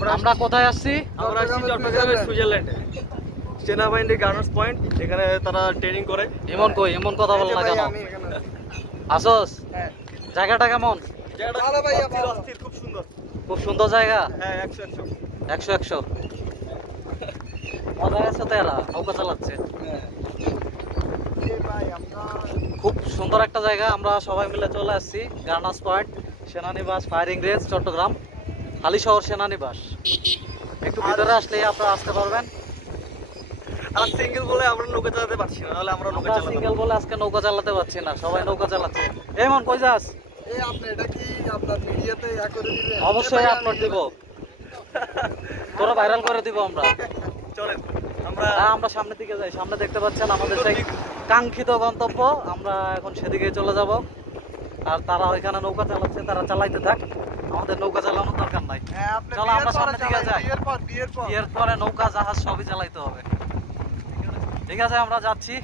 আমরা কোথায় আসছি? আমরা আসছি চট্টগ্রামের সুইজারল্যান্ডে সেনাবাহিনী গার্নার্স পয়েন্ট। এখানে তারা ট্রেনিং করে। এমন কই এমন কথা বল না কেন? আসোস জায়গাটা কেমন? খুব সুন্দর, খুব সুন্দর জায়গা। হ্যাঁ 100 100 মজা গেছে তো, এরা নৌকা চালাচ্ছে। খুব সুন্দর একটা জায়গা। আমরা সবাই মিলে চলে আসছি গার্নার্স পয়েন্ট, সেনানিবাস ফায়ারিং রেঞ্জ, চট্টগ্রাম হালিশহর সেনানিবাস। একটু ভিতরে আসলে আপনারা আসতে পারবেন। আর সিঙ্গেল বলে আমরা নৌকা চালাতে পারছি না, নাহলে আমরা নৌকা চালাতাম। সিঙ্গেল বলে আজকে নৌকা চালাতে পারছি না, সবাই নৌকা চালাচ্ছে। এমন কই যাস? আপনি এটা কি আপনার মিডিয়াতে করে দিবেন? অবশ্যই আপলোড দিব, তোরা ভাইরাল করে দিব আমরা। চলেন আমরা সামনের দিকে যাই। সামনে দেখতে পাচ্ছেন আমাদের সেই কাঙ্ক্ষিত গন্তব্য। আমরা এখন সেদিকে চলে যাব। আর তারা ওইখানে নৌকা চালাচ্ছে, তারা চালাইতে থাক, আমাদের নৌকা চালানোর দরকার নাই। চলো আমরা সামনের দিকে যাই। বিয়ের পরে নৌকা জাহাজ সবই চালাইতে হবে। ঠিক আছে আমরা যাচ্ছি।